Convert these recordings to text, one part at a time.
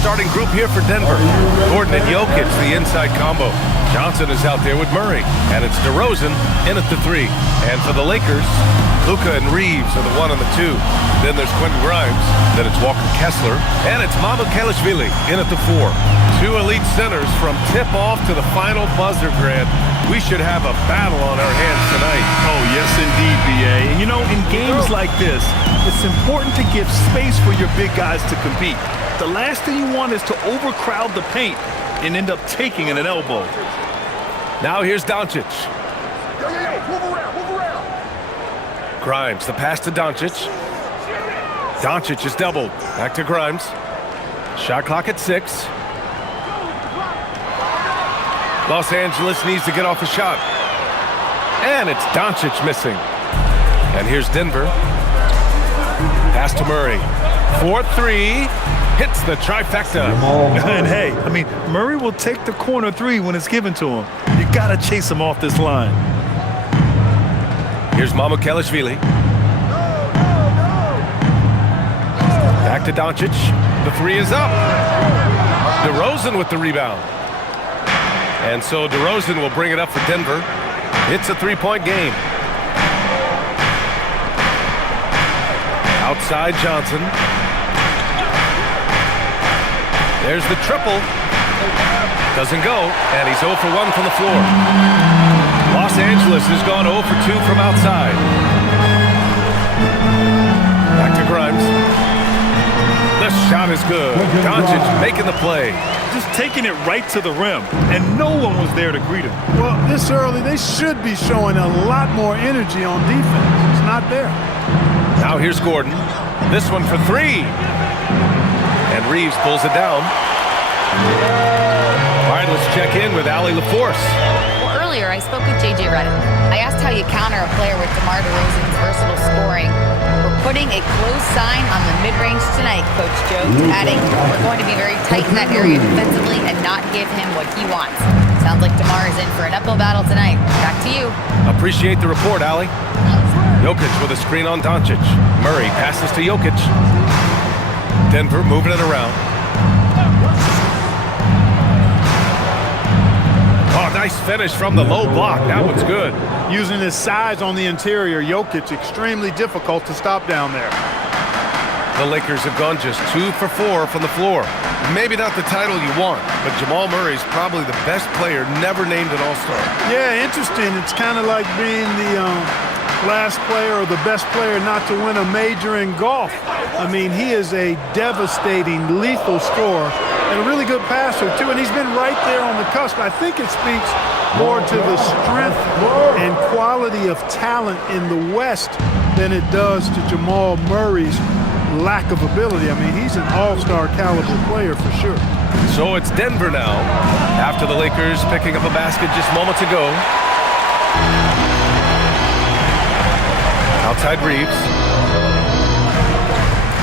starting group here for Denver. Gordon and Jokic, the inside combo. Johnson is out there with Murray. And it's DeRozan in at the 3. And for the Lakers, Luka and Reeves are the 1 and the 2. Then there's Quentin Grimes. Then it's Walker Kessler. And it's Mamukelashvili in at the 4. 2 elite centers from tip-off to the final buzzer, Grant. We should have a battle on our hands tonight. Oh, yes, indeed, B.A. And, you know, in games like this, it's important to give space for your big guys to compete. The last thing you want is to overcrowd the paint and end up taking an elbow. Now here's Doncic. Move around. Grimes, the pass to Doncic. Doncic is doubled. Back to Grimes. Shot clock at 6. Los Angeles needs to get off a shot. And it's Doncic missing. And here's Denver. Pass to Murray. 4-3. Hits the trifecta. And hey, I mean, Murray will take the corner 3 when it's given to him. You gotta chase him off this line. Here's Mamukelashvili. Back to Doncic. The 3 is up. DeRozan with the rebound. And so DeRozan will bring it up for Denver. It's a 3-point game. Outside Johnson. There's the triple. Doesn't go, and he's 0 for 1 from the floor. Los Angeles has gone 0 for 2 from outside. Back to Grimes. The shot is good. Doncic making the play. Just taking it right to the rim, and no one was there to greet him. Well, this early, they should be showing a lot more energy on defense. It's not there. Now here's Gordon. This one for 3. And Reeves pulls it down. All right, let's check in with Allie LaForce. Well, earlier I spoke with J.J. Redick. I asked how you counter a player with DeMar DeRozan's versatile scoring. We're putting a close sign on the mid-range tonight, Coach Joe, adding we're going to be very tight in that area defensively and not give him what he wants. Sounds like DeMar is in for an uphill battle tonight. Back to you. Appreciate the report, Allie. Jokic with a screen on Doncic. Murray passes to Jokic. Denver moving it around. Oh, nice finish from the low block. That one's good. Using his size on the interior, Jokic extremely difficult to stop down there. The Lakers have gone just 2 for 4 from the floor. Maybe not the title you want, but Jamal Murray's probably the best player never named an All-Star. Yeah, interesting. It's kind of like being the last player or the best player not to win a major in golf. I mean, he is a devastating, lethal scorer and a really good passer, too. And he's been right there on the cusp. I think it speaks more to the strength and quality of talent in the West than it does to Jamal Murray's lack of ability. I mean, he's an all-star caliber player for sure. So it's Denver now, after the Lakers picking up a basket just moments ago. Outside Reeves.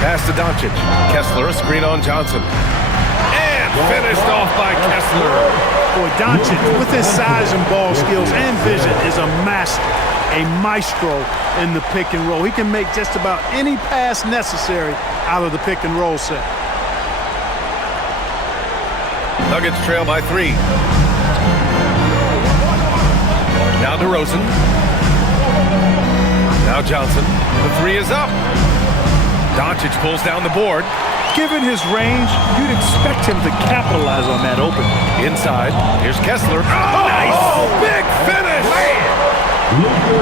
Pass to Doncic. Kessler, a screen on Johnson. And finished off by Kessler. Boy, Doncic, with his size and ball skills and vision, is a master, a maestro in the pick and roll. He can make just about any pass necessary out of the pick and roll set. Nuggets trail by 3. Now DeRozan. Now Johnson. The 3 is up. Doncic pulls down the board. Given his range, you'd expect him to capitalize on that open. Inside, here's Kessler. Oh, nice! Big finish!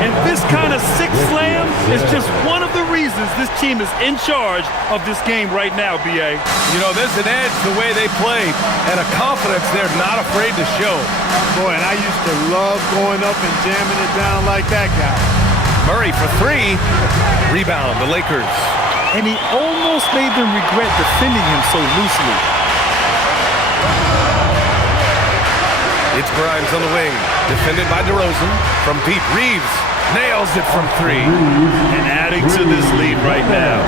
And this kind of sick slam is just one of the reasons this team is in charge of this game right now, B.A. You know, there's an edge the way they play and a confidence they're not afraid to show. Boy, and I used to love going up and jamming it down like that guy. Murray for 3. Rebound, the Lakers. And he almost made them regret defending him so loosely. It's Grimes on the wing, defended by DeRozan. From deep, Reeves nails it from 3. And adding to this lead right now,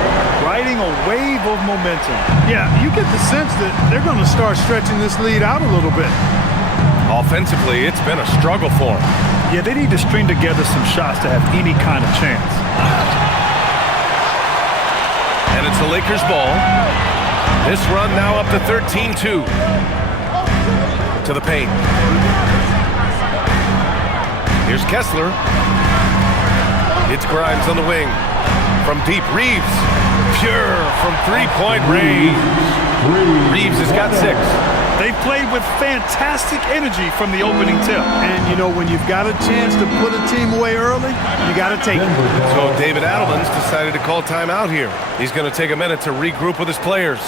riding a wave of momentum. Yeah, you get the sense that they're going to start stretching this lead out a little bit. Offensively, it's been a struggle for them. Yeah, they need to string together some shots to have any kind of chance. And it's the Lakers' ball. This run now up to 13-2. To the paint. Here's Kessler. It's Grimes on the wing. From deep, Reeves. Pure from three-point range. Reeves has got 6. They played with fantastic energy from the opening tip. And, you know, when you've got a chance to put a team away early, you got to take it. So David Adelman's decided to call timeout here. He's going to take a minute to regroup with his players.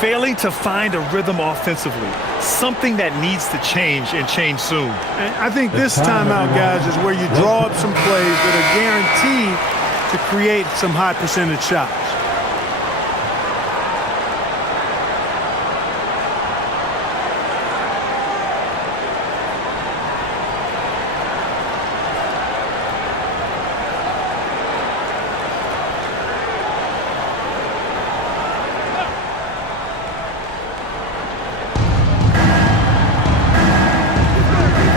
Failing to find a rhythm offensively, something that needs to change and change soon. And I think this timeout, guys, is where you draw up some plays that are guaranteed to create some high percentage shots.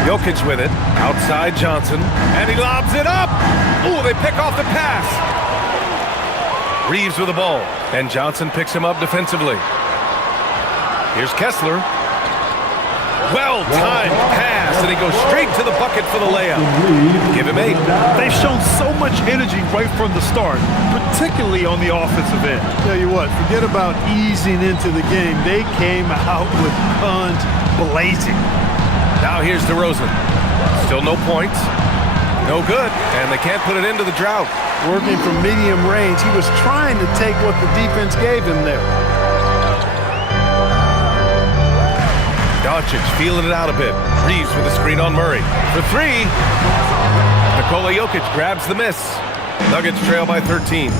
Jokic with it, outside Johnson, and he lobs it up! Ooh, they pick off the pass! Reeves with the ball, and Johnson picks him up defensively. Here's Kessler. Well-timed pass, and he goes straight to the bucket for the layup. Give him 8. They've shown so much energy right from the start, particularly on the offensive end. Tell you what, forget about easing into the game. They came out with guns blazing. Now here's DeRozan. Still no points. No good. And they can't put it into the drought. Working from medium range, he was trying to take what the defense gave him there. Doncic feeling it out a bit. Reeves with a screen on Murray. For 3. Nikola Jokic grabs the miss. Nuggets trail by 13.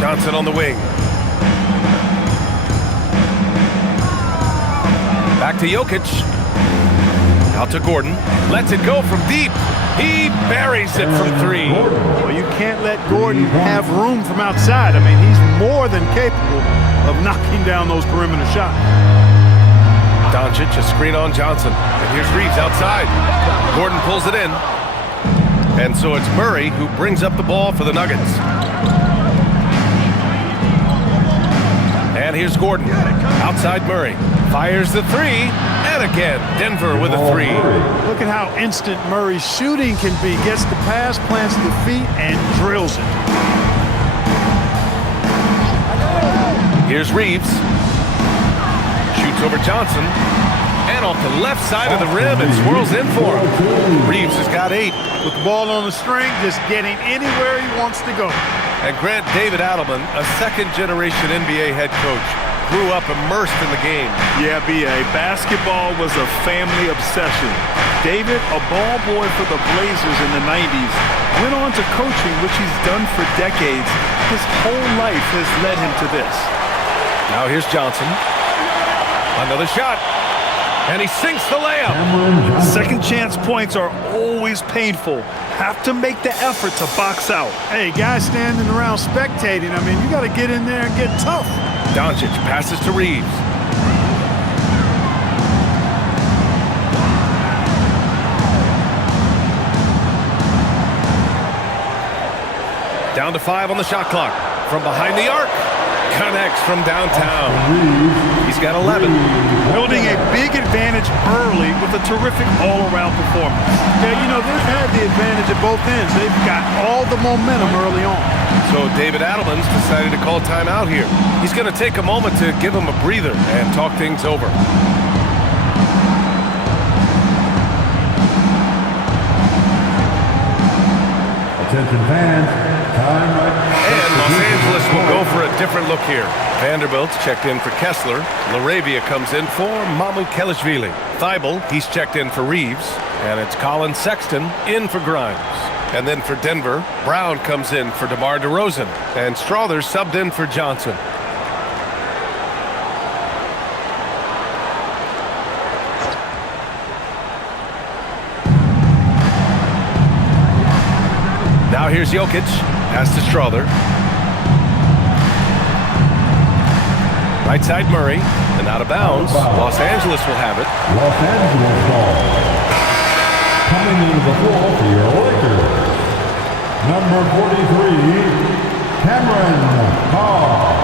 Johnson on the wing. Back to Jokic. Out to Gordon. Lets it go from deep. He buries it from 3. Well, you can't let Gordon have room from outside. I mean, he's more than capable of knocking down those perimeter shots. Doncic, a screen on Johnson. And here's Reeves outside. Gordon pulls it in. And so it's Murray who brings up the ball for the Nuggets. And here's Gordon. Outside Murray. Fires the 3. And again, Denver with a 3. Look at how instant Murray's shooting can be. Gets the pass, plants the feet, and drills it. Here's Reeves. Shoots over Johnson. And off the left side of the rim and swirls in for him. Reeves has got 8. With the ball on the string, just getting anywhere he wants to go. And Grant, David Adelman, a second-generation NBA head coach, grew up immersed in the game. Yeah, B.A., basketball was a family obsession. David, a ball boy for the Blazers in the 90s, went on to coaching, which he's done for decades. His whole life has led him to this. Now here's Johnson. Another shot. And he sinks the layup. Second chance points are always painful. Have to make the effort to box out. Hey, guys standing around spectating, I mean, you got to get in there and get tough. Doncic passes to Reeves. Down to 5 on the shot clock. From behind the arc. Connects from downtown. He's got 11. Building a big advantage early with a terrific all-around performance. Yeah, you know, they've had the advantage at both ends. They've got all the momentum early on. So David Adelman's decided to call timeout here. He's going to take a moment to give him a breather and talk things over. Attention fans, time. And Los Angeles will go for a different look here. Vanderbilt's checked in for Kessler. Laravia comes in for Mamukelashvili. Thibault, he's checked in for Reeves. And it's Colin Sexton in for Grimes. And then for Denver, Brown comes in for DeMar DeRozan. And Strother's subbed in for Johnson. Now here's Jokic. Pass to Strother. Right side Murray. And out of bounds. Los Angeles will have it. Los Angeles ball. Coming into the floor for your Lakers. Number 43, Cameron Hall.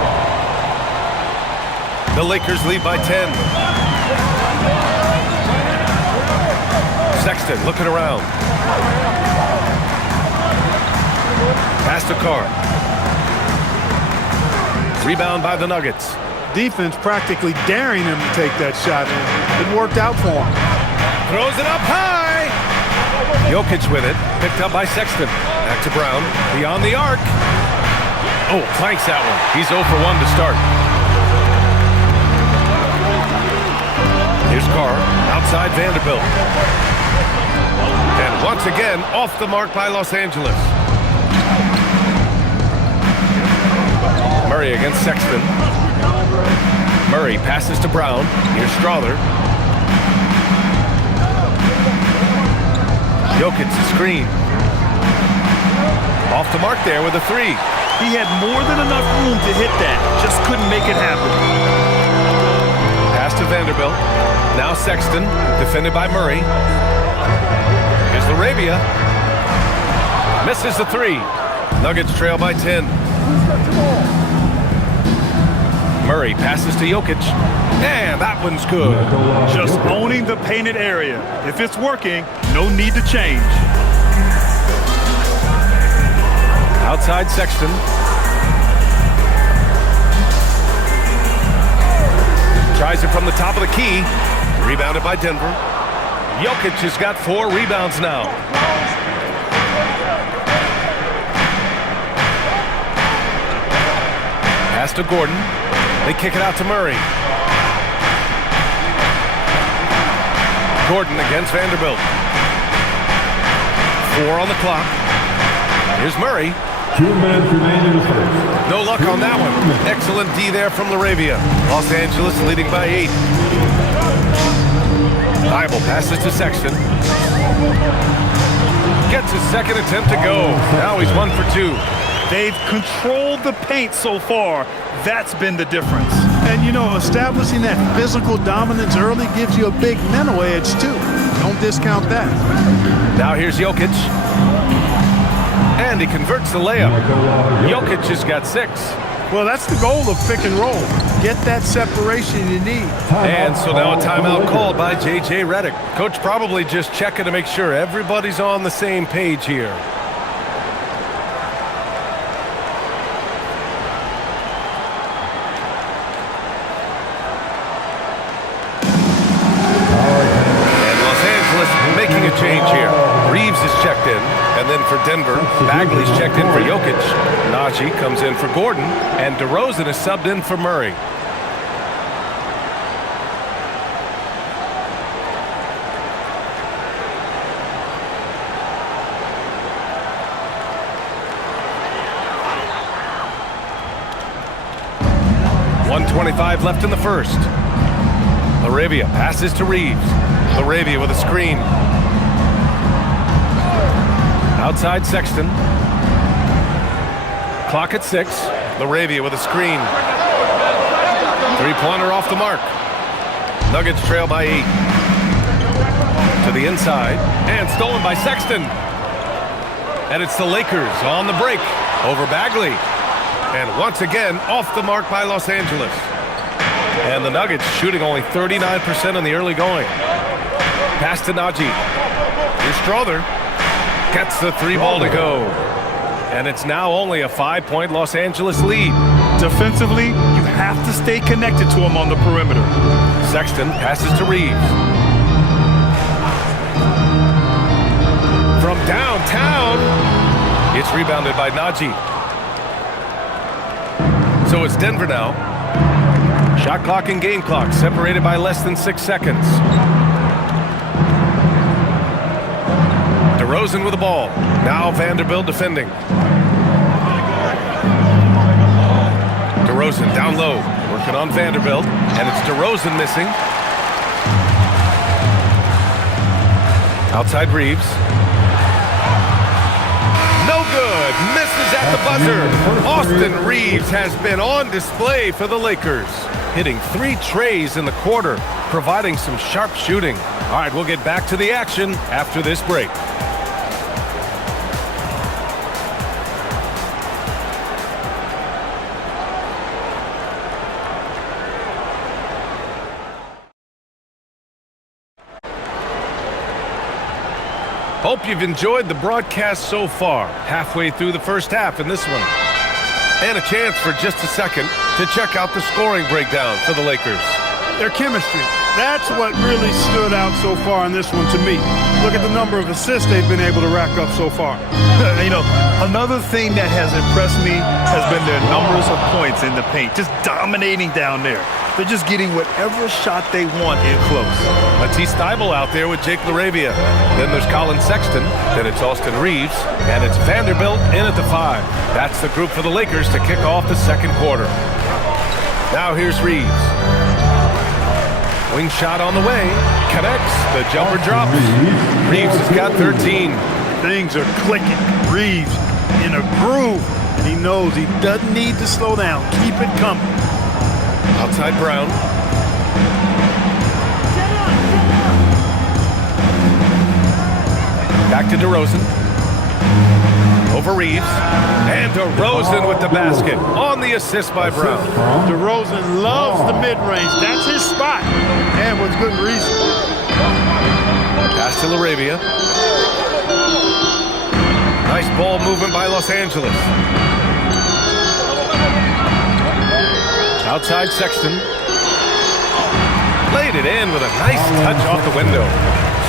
The Lakers lead by 10. Sexton looking around. Pass to Carr. Rebound by the Nuggets. Defense practically daring him to take that shot. It worked out for him. Throws it up high. Jokic with it. Picked up by Sexton. Back to Brown. Beyond the arc. Oh, planks that one. He's 0 for 1 to start. Here's Carr. Outside Vanderbilt. And once again, off the mark by Los Angeles. Murray against Sexton. Murray passes to Brown. Here's Strother. Jokic the screen. Off the mark there with a 3. He had more than enough room to hit that. Just couldn't make it happen. Pass to Vanderbilt. Now Sexton, defended by Murray. Here's Laravia. Misses the 3. Nuggets trail by 10. Murray passes to Jokic. And that one's good. Just owning the painted area. If it's working, no need to change. Outside Sexton. Tries it from the top of the key. Rebounded by Denver. Jokic has got 4 rebounds now. Pass to Gordon. They kick it out to Murray. Gordon against Vanderbilt. 4 on the clock. Here's Murray. 2 minutes remaining in the first. No luck on that one. Excellent D there from Laravia. Los Angeles leading by 8. Bible passes to Sexton. Gets his second attempt to go. Now he's 1 for 2. They've controlled the paint so far. That's been the difference. And, you know, establishing that physical dominance early gives you a big mental edge, too. Don't discount that. Now here's Jokic. And he converts the layup. Jokic has got 6. Well, that's the goal of pick and roll. Get that separation you need. And so now a timeout called by J.J. Redick. Coach probably just checking to make sure everybody's on the same page here. And Los Angeles making a change here. Reeves is checked in. And then for Denver, Bagley's checked in for Jokic. Najee comes in for Gordon. And DeRozan is subbed in for Murray. .125 left in the first. Laravia passes to Reeves. Laravia with a screen. Outside Sexton. Clock at 6. Laravia with a screen. 3-pointer off the mark. Nuggets trail by 8. To the inside. And stolen by Sexton. And it's the Lakers on the break over Bagley. And once again, off the mark by Los Angeles. And the Nuggets shooting only 39% in the early going. Pass to Najee. Here's Strother. Gets the 3-ball to go. And it's now only a 5-point Los Angeles lead. Defensively, you have to stay connected to him on the perimeter. Sexton passes to Reeves. From downtown, it's rebounded by Najee. So it's Denver now. Shot clock and game clock separated by less than 6 seconds. DeRozan with the ball. Now Vanderbilt defending. DeRozan down low, working on Vanderbilt, and it's DeRozan missing. Outside Reeves. No good. Misses at the buzzer. Austin Reeves has been on display for the Lakers, hitting 3 trays in the quarter, providing some sharp shooting. All right, we'll get back to the action after this break. Hope you've enjoyed the broadcast so far. Halfway through the first half in this one. And a chance for just a second to check out the scoring breakdown for the Lakers. Their chemistry. That's what really stood out so far in this one to me. Look at the number of assists they've been able to rack up so far. You know, another thing that has impressed me has been their numbers of points in the paint, just dominating down there. They're just getting whatever shot they want in close. Let's see Steibel out there with Jake LaRavia. Then there's Colin Sexton. Then it's Austin Reeves. And it's Vanderbilt in at the 5. That's the group for the Lakers to kick off the second quarter. Now here's Reeves. Wing shot on the way. Connects. The jumper drops. Reeves has got 13. Things are clicking. Reeves in a groove. He knows he doesn't need to slow down. Keep it coming. Outside Brown. Back to DeRozan. Over Reeves. And DeRozan with the basket. On the assist by Brown. DeRozan loves the mid-range. That's his spot. And with good reason. Pass to LaRavia. Nice ball movement by Los Angeles. Outside Sexton. Laid it in with a nice touch off the window.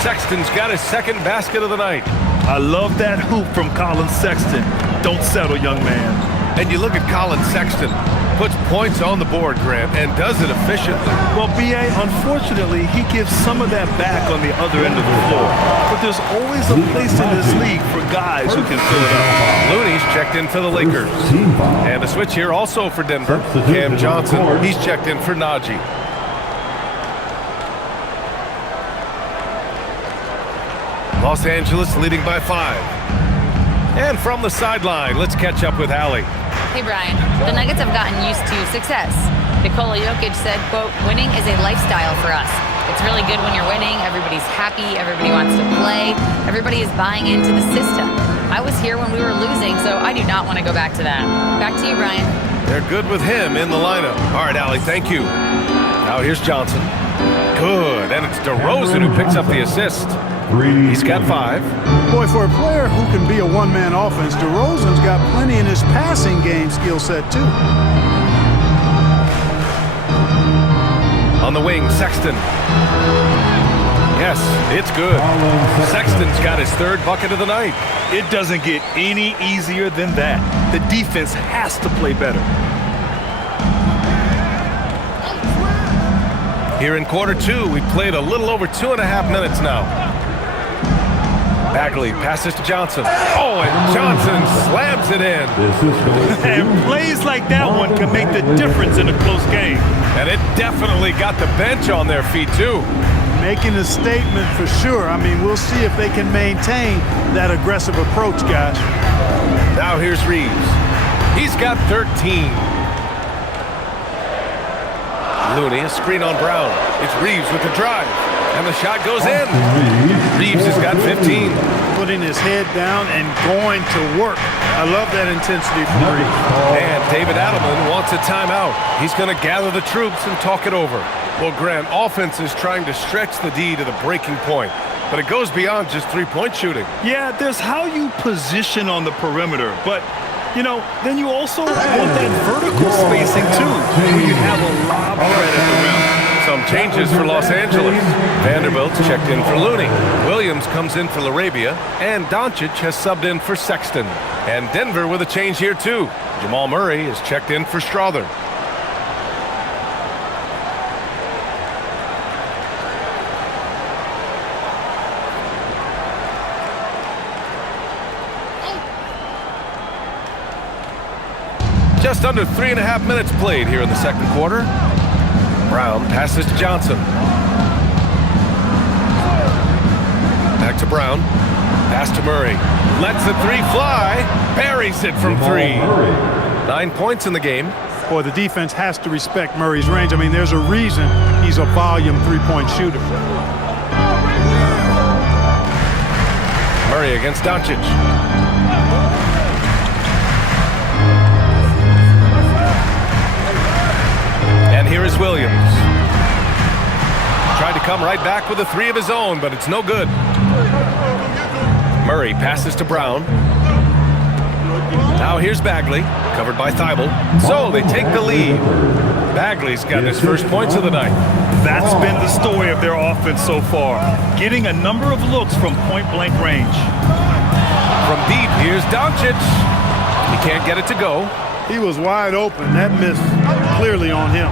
Sexton's got his second basket of the night. I love that hoop from Colin Sexton. Don't settle, young man. And you look at Colin Sexton. Puts points on the board, Grant, and does it efficiently. Well, B.A., unfortunately, he gives some of that back on the other end of the floor. But there's always a place in this league for guys who can fill it up. Looney's checked in for the Lakers. And a switch here also for Denver. Cam Johnson, he's checked in for Najee. Los Angeles leading by 5. And from the sideline, let's catch up with Allie. Hey, Brian. The Nuggets have gotten used to success. Nikola Jokic said, quote, winning is a lifestyle for us. It's really good when you're winning. Everybody's happy. Everybody wants to play. Everybody is buying into the system. I was here when we were losing, so I do not want to go back to that. Back to you, Brian. They're good with him in the lineup. All right, Allie, thank you. Now here's Johnson. Good, and it's DeRozan who picks up the assist. He's got 5. Boy, for a player who can be a one-man offense, DeRozan's got plenty in his passing game skill set, too. On the wing, Sexton. Yes, it's good. Sexton's got his 3rd bucket of the night. It doesn't get any easier than that. The defense has to play better. Here in quarter 2, we played a little over 2.5 minutes now. Bagley passes to Johnson. Oh, and Johnson slams it in. And plays like that one can make the difference in a close game. And it definitely got the bench on their feet, too. Making a statement for sure. I mean, we'll see if they can maintain that aggressive approach, guys. Now here's Reeves. He's got 13. Looney, a screen on Brown. It's Reeves with the drive. And the shot goes in. Reeves has got 15. Putting his head down and going to work. I love that intensity from Reeves. And David Adelman wants a timeout. He's going to gather the troops and talk it over. Well, Grant, offense is trying to stretch the D to the breaking point. But it goes beyond just three-point shooting. Yeah, there's how you position on the perimeter. But, you know, then you also want that vertical spacing, too, where you have a lob threat at the rim. Some changes for Los Angeles. Vanderbilt's checked in for Looney. Williams comes in for LaRavia. And Doncic has subbed in for Sexton. And Denver with a change here, too. Jamal Murray is checked in for Strother. Just under 3.5 minutes played here in the second quarter. Brown passes to Johnson. Back to Brown. Pass to Murray. Lets the 3 fly. Buries it from 3. 9 points in the game. Boy, the defense has to respect Murray's range. I mean, there's a reason he's a volume three-point shooter. Murray against Doncic. And here is Williams. Tried to come right back with a 3 of his own, but it's no good. Murray passes to Brown. Now here's Bagley, covered by Thibault. So they take the lead. Bagley's got his first points of the night. That's been the story of their offense so far, getting a number of looks from point-blank range. From deep, here's Doncic. He can't get it to go. He was wide open. That missed clearly on him.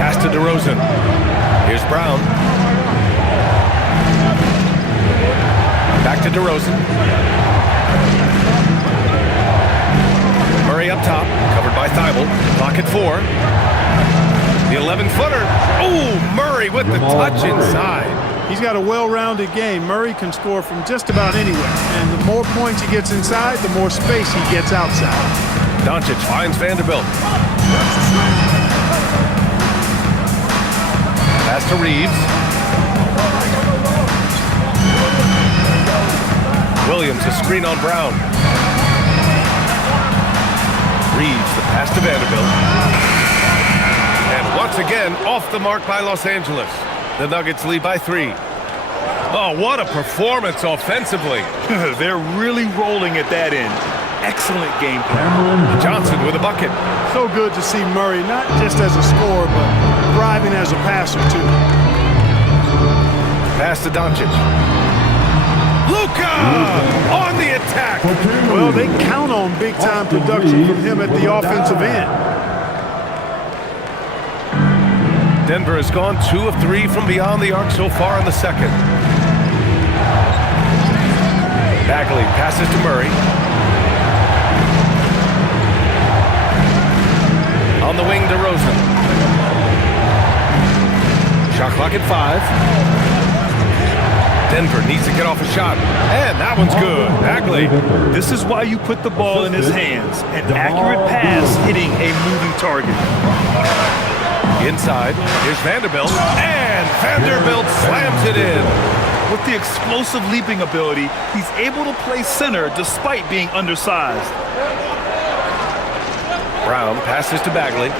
Pass to DeRozan. Here's Brown. Back to DeRozan. Murray up top, covered by Thibault. Clock at 4. The 11-footer. Oh, Murray with the touch inside. He's got a well-rounded game. Murray can score from just about anywhere. And the more points he gets inside, the more space he gets outside. Doncic finds Vanderbilt. Pass to Reeves. Williams, a screen on Brown. Reeves, the pass to Vanderbilt. And once again, off the mark by Los Angeles. The Nuggets lead by 3. Oh, what a performance offensively. They're really rolling at that end. Excellent game plan. Johnson with a bucket. So good to see Murray, not just as a scorer, but thriving as a passer, too. Pass to Doncic. Luka on the attack. Well, they count on big-time production from him at the offensive end. Denver has gone 2 of 3 from beyond the arc so far in the second. Bagley passes to Murray. On the wing, DeRozan. Shot clock at 5. Denver needs to get off a shot. And that one's good. Bagley. This is why you put the ball in his hands. An accurate pass hitting a moving target. Inside, here's Vanderbilt. And Vanderbilt slams it in. With the explosive leaping ability, he's able to play center despite being undersized. Brown passes to Bagley.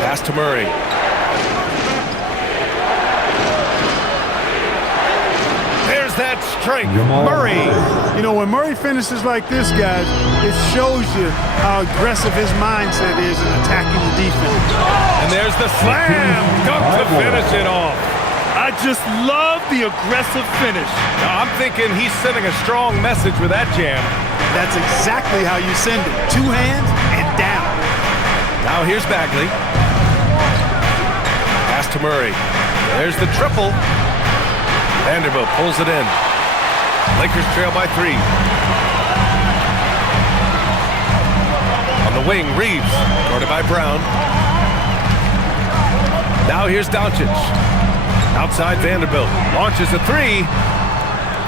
Pass to Murray. There's that strength. Murray. You know, when Murray finishes like this, guys, it shows you how aggressive his mindset is in attacking the defense. And there's the slam dunk to finish it off. I just love the aggressive finish. Now, I'm thinking he's sending a strong message with that jam. That's exactly how you send it. 2 hands and down. Now here's Bagley. Pass to Murray. There's the triple. Vanderbilt pulls it in. Lakers trail by 3. On the wing, Reeves, guarded by Brown. Now here's Doncic. Outside Vanderbilt. Launches a 3.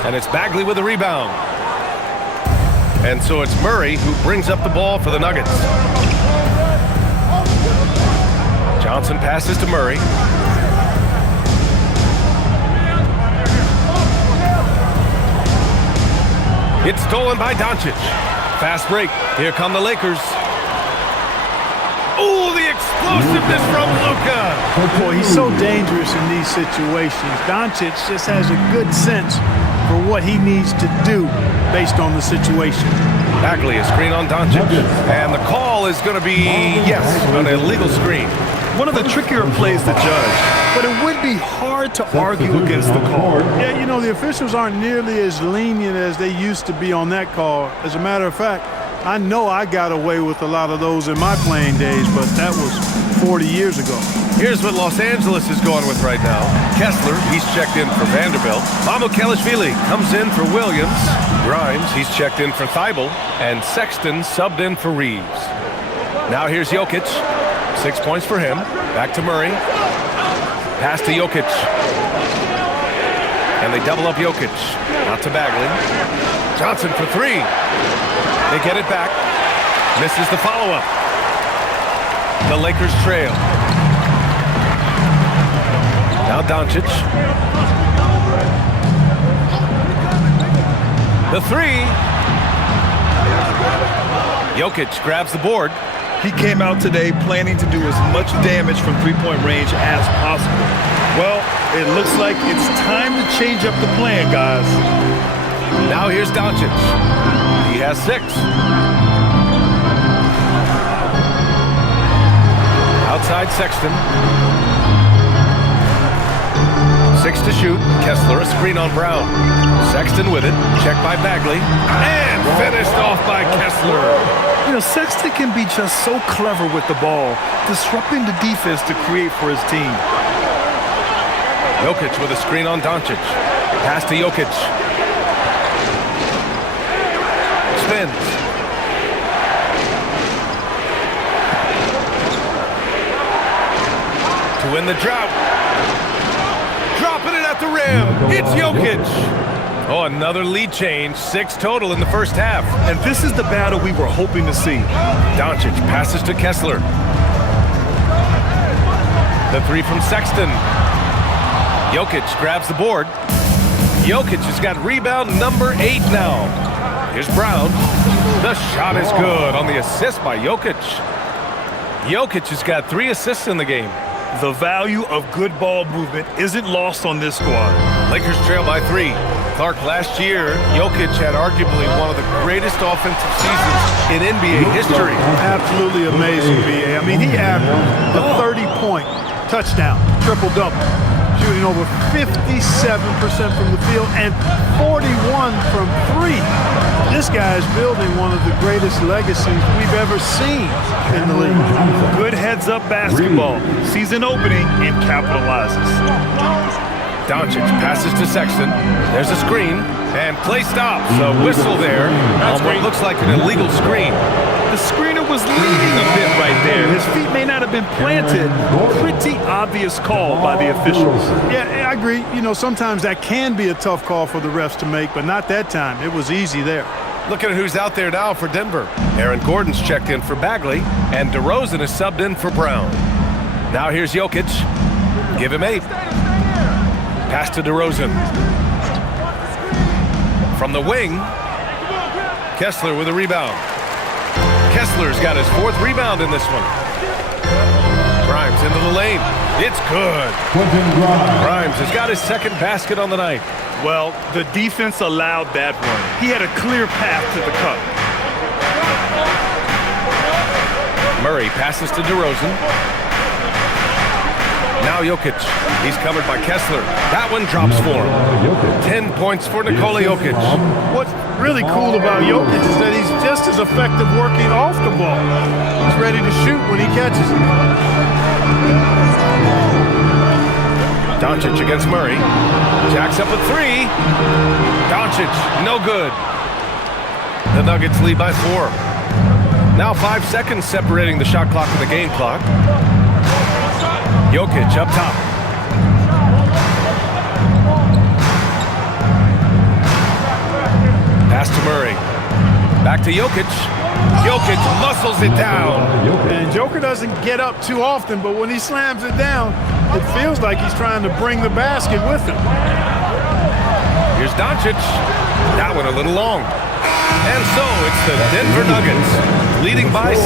And it's Bagley with a rebound. And so it's Murray who brings up the ball for the Nuggets. Johnson passes to Murray. It's stolen by Doncic. Fast break. Here come the Lakers. Oh, the explosiveness from Luka. Boy, he's so dangerous in these situations. Doncic just has a good sense for what he needs to do based on the situation. Bagley, a screen on Doncic. And the call is going to be, yes, an illegal screen. One of the trickier plays to judge, but it would be hard to argue against the call. Yeah, you know, the officials aren't nearly as lenient as they used to be on that call. As a matter of fact, I know I got away with a lot of those in my playing days, but that was 40 years ago. Here's what Los Angeles is going with right now. Kessler, he's checked in for Vanderbilt. Mamukelashvili comes in for Williams. Grimes, he's checked in for Thibault. And Sexton subbed in for Reeves. Now here's Jokic. 6 points for him. Back to Murray. Pass to Jokic. And they double up Jokic. Out to Bagley. Johnson for 3. They get it back. Misses the follow-up. The Lakers trail. Now Doncic. The 3. Jokic grabs the board. He came out today planning to do as much damage from three-point range as possible. Well, it looks like it's time to change up the plan, guys. Now here's Doncic. He has 6. Outside Sexton. 6 to shoot. Kessler, a screen on Brown. Sexton with it. Checked by Bagley. And finished off by Kessler. You know, Sexton can be just so clever with the ball, disrupting the defense to create for his team. Jokic with a screen on Doncic. Pass to Jokic. Spins. To win the drought. Dropping it at the rim. It's Jokic. Oh, another lead change. 6 total in the first half. And this is the battle we were hoping to see. Doncic passes to Kessler. The 3 from Sexton. Jokic grabs the board. Jokic has got rebound number 8 now. Here's Brown. The shot is good on the assist by Jokic. Jokic has got 3 assists in the game. The value of good ball movement isn't lost on this squad. Lakers trail by 3. Clark, last year, Jokic had arguably one of the greatest offensive seasons in NBA history. Absolutely amazing, B.A. I mean, he averaged a 30-point touchdown, triple-double, shooting over 57% from the field and 41 from 3. This guy is building one of the greatest legacies we've ever seen in the league. Good heads-up basketball. Sees an opening and capitalizes. Doncic passes to Sexton. There's a screen, and play stops. A whistle there on what looks like an illegal screen. The screener was leaning a bit right there. His feet may not have been planted. Pretty obvious call by the officials. Yeah, I agree. You know, sometimes that can be a tough call for the refs to make, but not that time. It was easy there. Looking at who's out there now for Denver. Aaron Gordon's checked in for Bagley, and DeRozan is subbed in for Brown. Now here's Jokic. Give him 8. Pass to DeRozan. From the wing, Kessler with a rebound. Kessler's got his 4th rebound in this one. Grimes into the lane. It's good. Grimes has got his 2nd basket on the night. Well, the defense allowed that one. He had a clear path to the cup. Murray passes to DeRozan. Now Jokic. He's covered by Kessler. That one drops for him. 10 points for Nikola Jokic. What's really cool about Jokic is that he's just as effective working off the ball. He's ready to shoot when he catches it. Doncic against Murray. Jacks up a 3. Doncic, no good. The Nuggets lead by 4. Now 5 seconds separating the shot clock and the game clock. Jokic up top. Pass to Murray. Back to Jokic. Jokic muscles it down. And Joker doesn't get up too often, but when he slams it down, it feels like he's trying to bring the basket with him. Here's Doncic. That one a little long. And so it's the Denver Nuggets leading by 6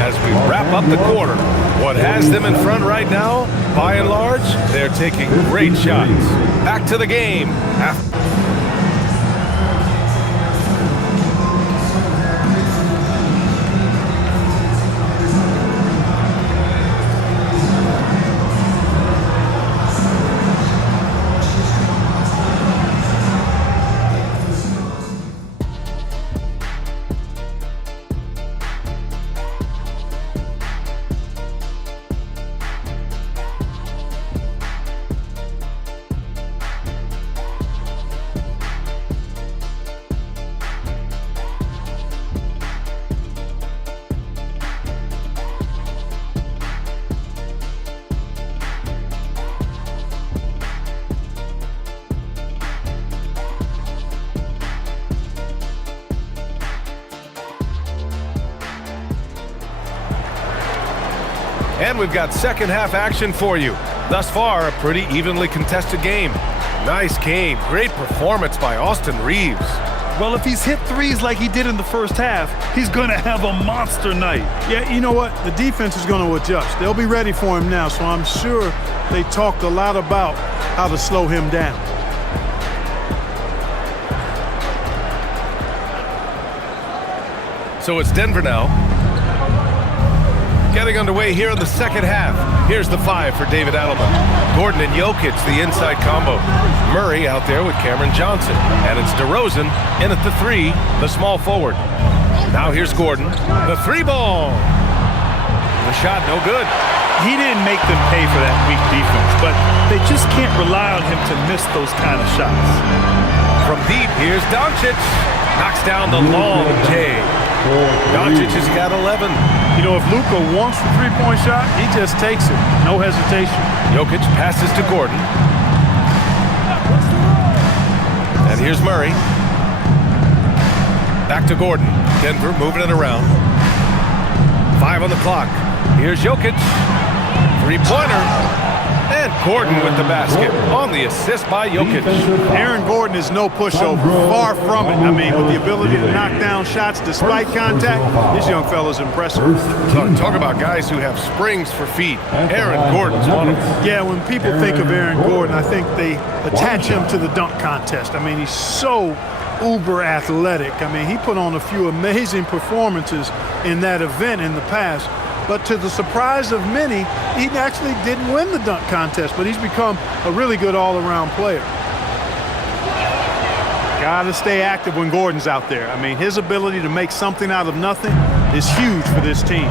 as we wrap up the quarter. What has them in front right now, by and large, they're taking great shots. Back to the game. And we've got second half action for you. Thus far, a pretty evenly contested game. Nice game. Great performance by Austin Reeves. Well, if he's hit threes like he did in the first half, he's going to have a monster night. Yeah, you know what? The defense is going to adjust. They'll be ready for him now, so I'm sure they talked a lot about how to slow him down. So it's Denver now. Getting underway here in the second half. Here's the 5 for David Adelman. Gordon and Jokic, the inside combo. Murray out there with Cameron Johnson. And it's DeRozan in at the 3, the small forward. Now here's Gordon. The 3-ball. The shot no good. He didn't make them pay for that weak defense, but they just can't rely on him to miss those kind of shots. From deep, here's Doncic. Knocks down the long J. Doncic has got 11. You know, if Luka wants the three-point shot, he just takes it. No hesitation. Jokic passes to Gordon. And here's Murray. Back to Gordon. Denver moving it around. 5 on the clock. Here's Jokic. Three-pointer. And Gordon with the basket on the assist by Jokic. Aaron Gordon is no pushover. Far from it. I mean, with the ability to knock down shots despite contact, this young fella's impressive. Talk about guys who have springs for feet. Aaron Gordon's one of them. Yeah, when people think of Aaron Gordon, I think they attach him to the dunk contest. I mean, he's so uber athletic. I mean, he put on a few amazing performances in that event in the past. But to the surprise of many, he actually didn't win the dunk contest, but he's become a really good all-around player. Got to stay active when Gordon's out there. I mean, his ability to make something out of nothing is huge for this team.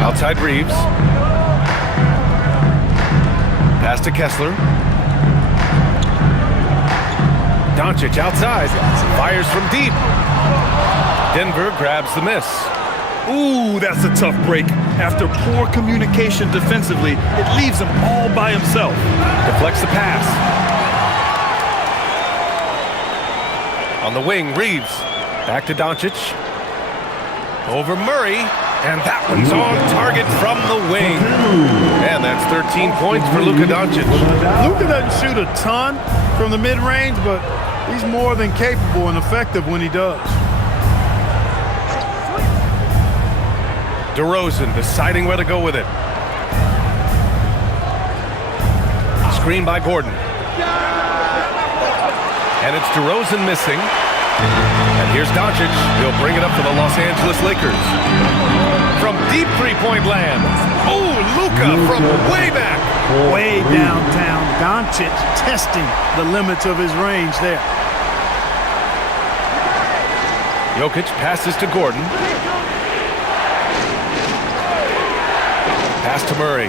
Outside Reeves. Pass to Kessler. Doncic outside. Fires from deep. Denver grabs the miss. Ooh, that's a tough break. After poor communication defensively, it leaves him all by himself. Deflects the pass. On the wing, Reeves. Back to Doncic. Over Murray. And that one's on target from the wing. And that's 13 points for Luka Doncic. Luka doesn't shoot a ton from the mid-range, but he's more than capable and effective when he does. DeRozan deciding where to go with it. Screen by Gordon. And it's DeRozan missing. And here's Doncic. He'll bring it up for the Los Angeles Lakers. From deep three-point land. Oh, Luka from way back. Way downtown. Doncic testing the limits of his range there. Jokic passes to Gordon. Pass to Murray.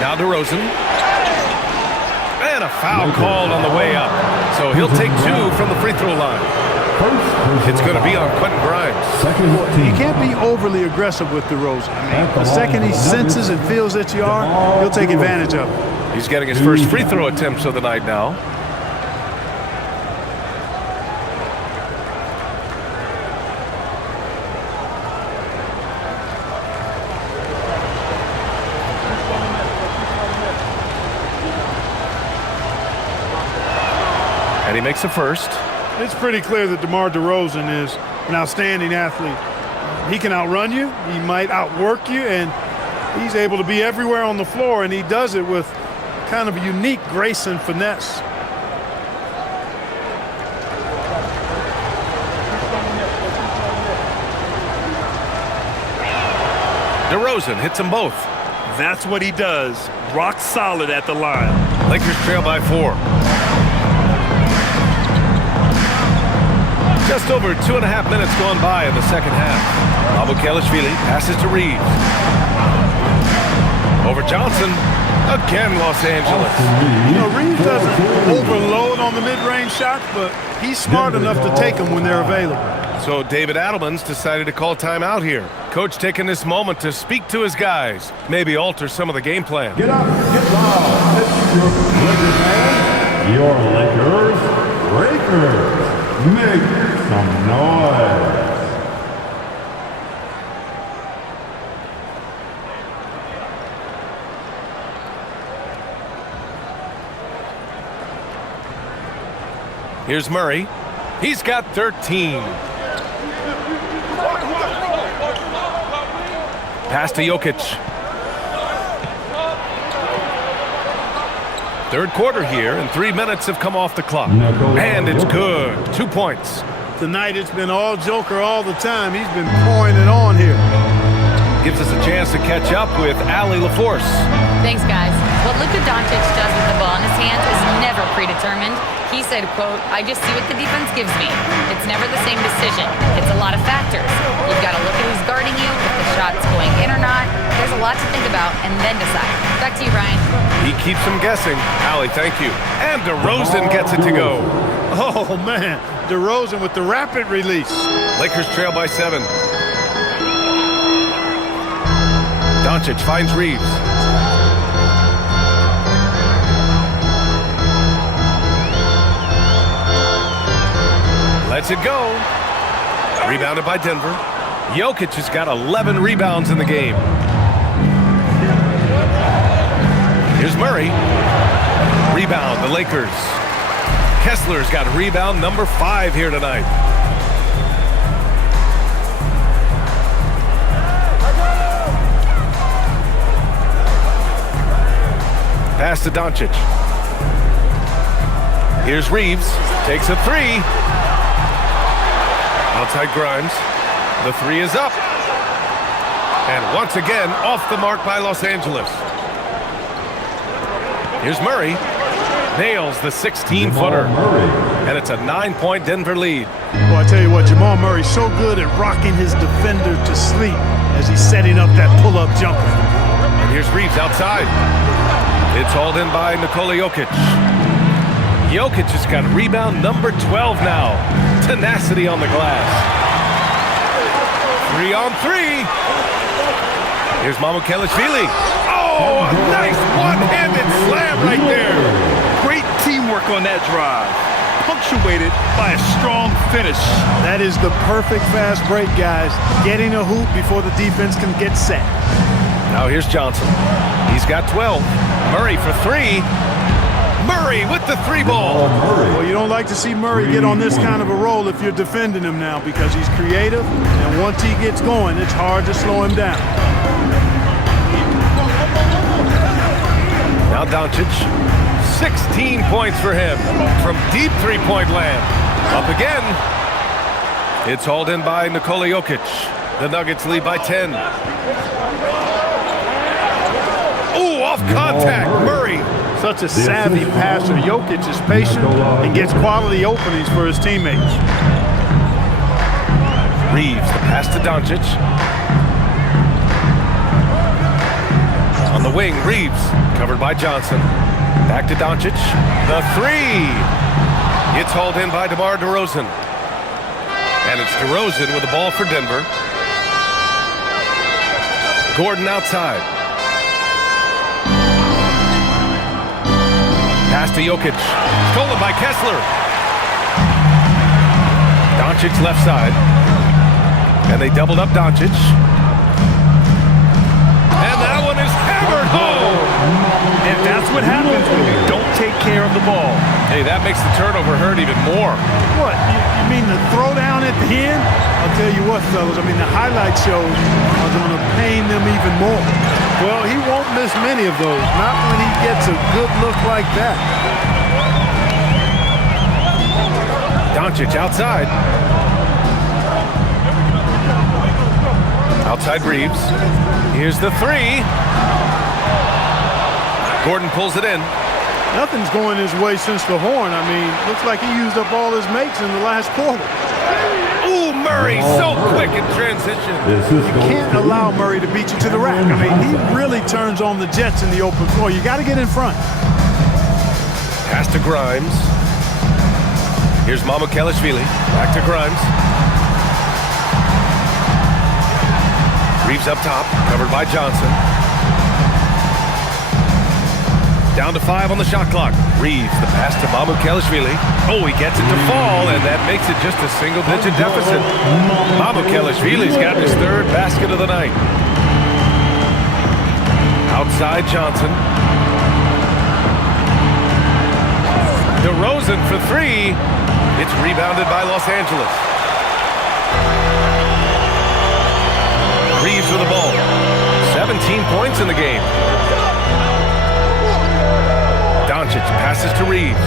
Now DeRozan. And a foul called on the way up. So he'll take 2 from the free throw line. It's going to be on Quentin Grimes. You can't be overly aggressive with DeRozan. I mean, the second he senses and feels that you are, he'll take advantage of it. He's getting his first free throw attempts of the night now. And he makes the first. It's pretty clear that DeMar DeRozan is an outstanding athlete. He can outrun you, he might outwork you, and he's able to be everywhere on the floor, and he does it with kind of a unique grace and finesse. DeRozan hits them both. That's what he does. Rock solid at the line. Lakers trail by 4. Just over 2.5 minutes gone by in the second half. Abukelashvili passes to Reeves. Over Johnson. Again, Los Angeles. You know, Reeves doesn't overload on the mid-range shot, but he's smart enough to take them when they're available. So David Adelman's decided to call timeout here. Coach taking this moment to speak to his guys, maybe alter some of the game plan. Get up, get loud. It's your Lakers fans. Your Lakers. Make some noise. Here's Murray. He's got 13. Pass to Jokic. Third quarter here, and 3 minutes have come off the clock. And it's good. 2 points. Tonight it's been all Joker all the time. He's been pouring it on here. Gives us a chance to catch up with Allie LaForce. Thanks, guys. What Luka Doncic does with the ball in his hands is never predetermined. He said, quote, "I just see what the defense gives me. It's never the same decision. It's a lot of factors. You've got to look at who's guarding you, if the shot's going in or not. There's a lot to think about, and then decide." Back to you, Ryan. He keeps them guessing. Allie, thank you. And DeRozan gets it to go. Oh, man. DeRozan with the rapid release. Lakers trail by 7. Doncic finds Reeves. Lets it go. Rebounded by Denver. Jokic has got 11 rebounds in the game. Here's Murray. Rebound, the Lakers. Kessler's got rebound number 5 here tonight. Pass to Doncic. Here's Reeves. Takes a 3. Outside Grimes. The 3 is up. And once again, off the mark by Los Angeles. Here's Murray. Nails the 16-footer. And it's a 9-point Denver lead. Well, I tell you what, Jamal Murray's so good at rocking his defender to sleep as he's setting up that pull-up jumper. And here's Reeves outside. It's hauled in by Nikola Jokic. Jokic has got rebound number 12 now. Tenacity on the glass. 3 on 3. Here's Mamukelashvili. Oh, a nice one-handed slam right there. Great teamwork on that drive, punctuated by a strong finish. That is the perfect fast break, guys. Getting a hoop before the defense can get set. Now here's Johnson. He's got 12. Murray for 3. Murray with the 3 ball. Well, you don't like to see Murray get on this kind of a roll if you're defending him now because he's creative, and once he gets going, it's hard to slow him down. Now Doncic, 16 points for him from deep three-point land. Up again. It's hauled in by Nikola Jokic. The Nuggets lead by 10. Ooh, off contact, Murray. Such a savvy passer. Jokic is patient and gets quality openings for his teammates. Reeves, the pass to Doncic. On the wing, Reeves, covered by Johnson. Back to Doncic. The 3. It's hauled in by DeMar DeRozan. And it's DeRozan with the ball for Denver. Gordon outside. Pass to Jokic. Stolen by Kessler. Doncic left side. And they doubled up Doncic. And that one is hammered home. And that's what happens when you don't take care of the ball. Hey, that makes the turnover hurt even more. What? You mean the throwdown at the end? I'll tell you what, fellas. I mean, the highlight shows are going to pain them even more. Well, he won't miss many of those. Not when he gets a good look like that. Doncic outside. Outside Reeves. Here's the 3. Gordon pulls it in. Nothing's going his way since the horn. I mean, looks like he used up all his makes in the last quarter. Ooh, Murray, so quick in transition. You can't allow Murray to beat you to the rack. I mean, he really turns on the Jets in the open floor. You got to get in front. Pass to Grimes. Here's Mamukelashvili. Back to Grimes. Reeves up top, covered by Johnson. Down to 5 on the shot clock. Reeves, the pass to Mamukelashvili. Oh, he gets it to fall, and that makes it just a single-digit deficit. Mamukelashvili's got his 3rd basket of the night. Outside Johnson. DeRozan for three. It's rebounded by Los Angeles. Reeves with the ball. 17 points in the game. Doncic passes to Reeves.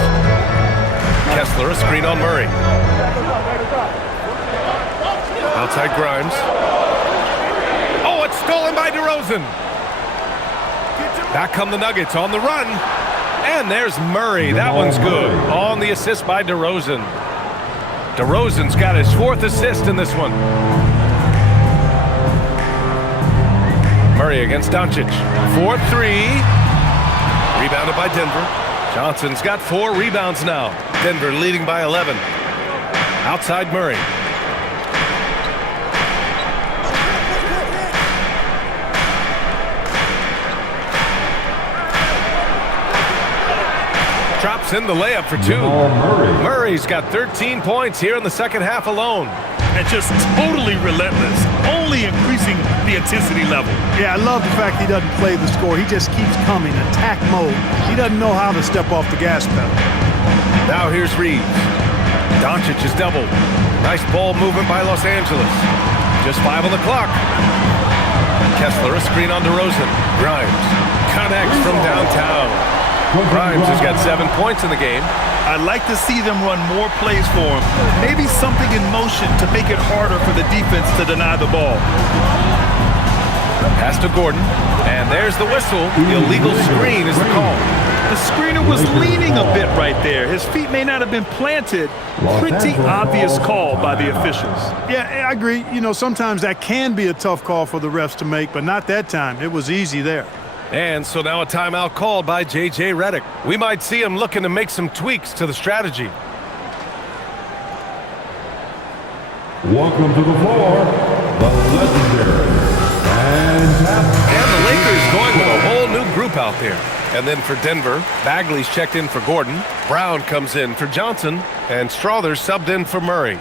Kessler, a screen on Murray. Outside Grimes. Oh, it's stolen by DeRozan. Back come the Nuggets on the run. And there's Murray. That one's good. On the assist by DeRozan. DeRozan's got his fourth assist in this one. Murray against Doncic. 4-3. Rebounded by Denver. Johnson's got 4 rebounds now. Denver leading by 11. Outside Murray. Drops in the layup for 2. Murray's got 13 points here in the second half alone. And just totally relentless, only increasing the intensity level. Yeah, I love the fact he doesn't play the score. He just keeps coming, attack mode. He doesn't know how to step off the gas pedal. Now here's Reeves. Doncic is doubled. Nice ball movement by Los Angeles. Just 5 on the clock. Kessler, a screen on DeRozan. Grimes connects from downtown. Grimes has got 7 points in the game. I'd like to see them run more plays for him. Maybe something in motion to make it harder for the defense to deny the ball. Pass to Gordon. And there's the whistle. The illegal screen is the call. The screener was leaning a bit right there. His feet may not have been planted. Pretty obvious call by the officials. Yeah, I agree. You know, sometimes that can be a tough call for the refs to make, but not that time. It was easy there. And so now a timeout called by J.J. Redick. We might see him looking to make some tweaks to the strategy. Welcome to the floor, the legendary And the Lakers going with a whole new group out there. And then for Denver, Bagley's checked in for Gordon. Brown comes in for Johnson. And Strother's subbed in for Murray.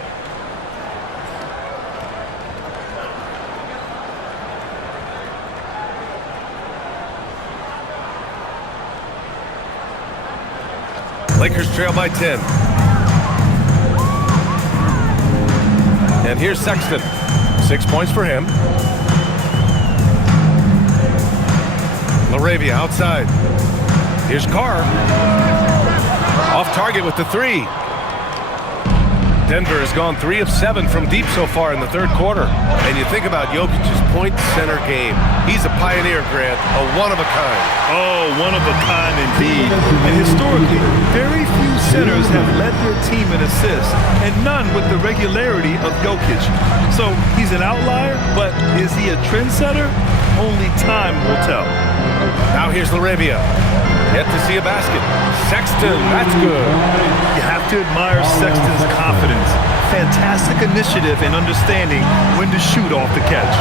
Lakers trail by 10. And here's Sexton. 6 points for him. LaRavia outside. Here's Carr. Off target with the 3. Denver has gone 3 of 7 from deep so far in the third quarter. And you think about Jokic's point center game. He's a pioneer, Grant, a one-of-a-kind. Oh, one of a kind indeed. And historically, very few centers have led their team in assists, and none with the regularity of Jokic. So he's an outlier, but is he a trendsetter? Only time will tell. Now here's LaRavia. Yet to see a basket. Sexton, that's good. You have to admire Sexton's confidence. Fantastic initiative and understanding when to shoot off the catch.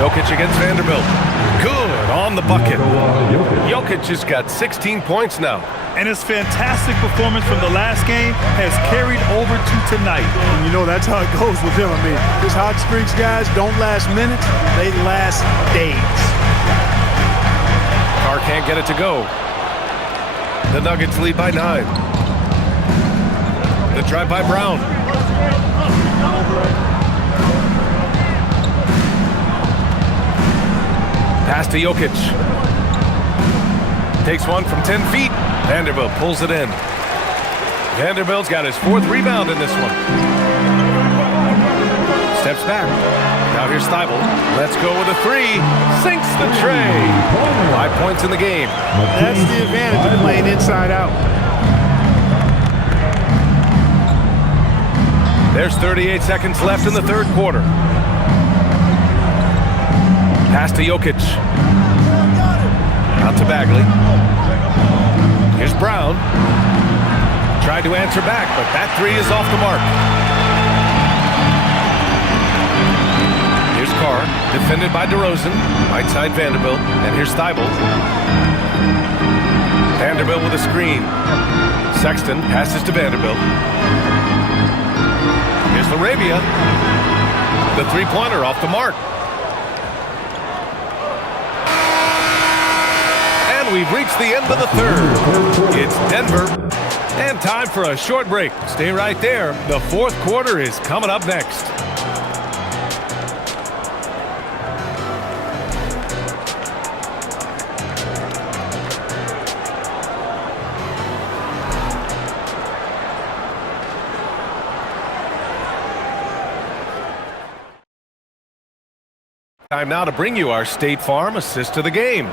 Jokic against Vanderbilt. Good on the bucket. Jokic has got 16 points now. And his fantastic performance from the last game has carried over to tonight. And you know, that's how it goes with him. I mean, his hot streaks, guys, don't last minutes. They last days. Carr can't get it to go. The Nuggets lead by 9. The drive by Brown. Pass to Jokic. Takes one from 10 feet. Vanderbilt pulls it in. Vanderbilt's got his 4th rebound in this one. Steps back. Now here's Thibault. Let's go with a 3. Sinks the tray. 5 points in the game. That's the advantage of playing inside out. There's 38 seconds left in the third quarter. Pass to Jokic. Out to Bagley. Here's Brown. Tried to answer back, but that 3 is off the mark. Here's Carr, defended by DeRozan. Right side Vanderbilt. And here's Thibault. Vanderbilt with a screen. Sexton passes to Vanderbilt. Here's LaRavia. The 3-pointer off the mark. And we've reached the end of the third. It's Denver. And time for a short break. Stay right there. The fourth quarter is coming up next. Time now to bring you our State Farm assist of the game.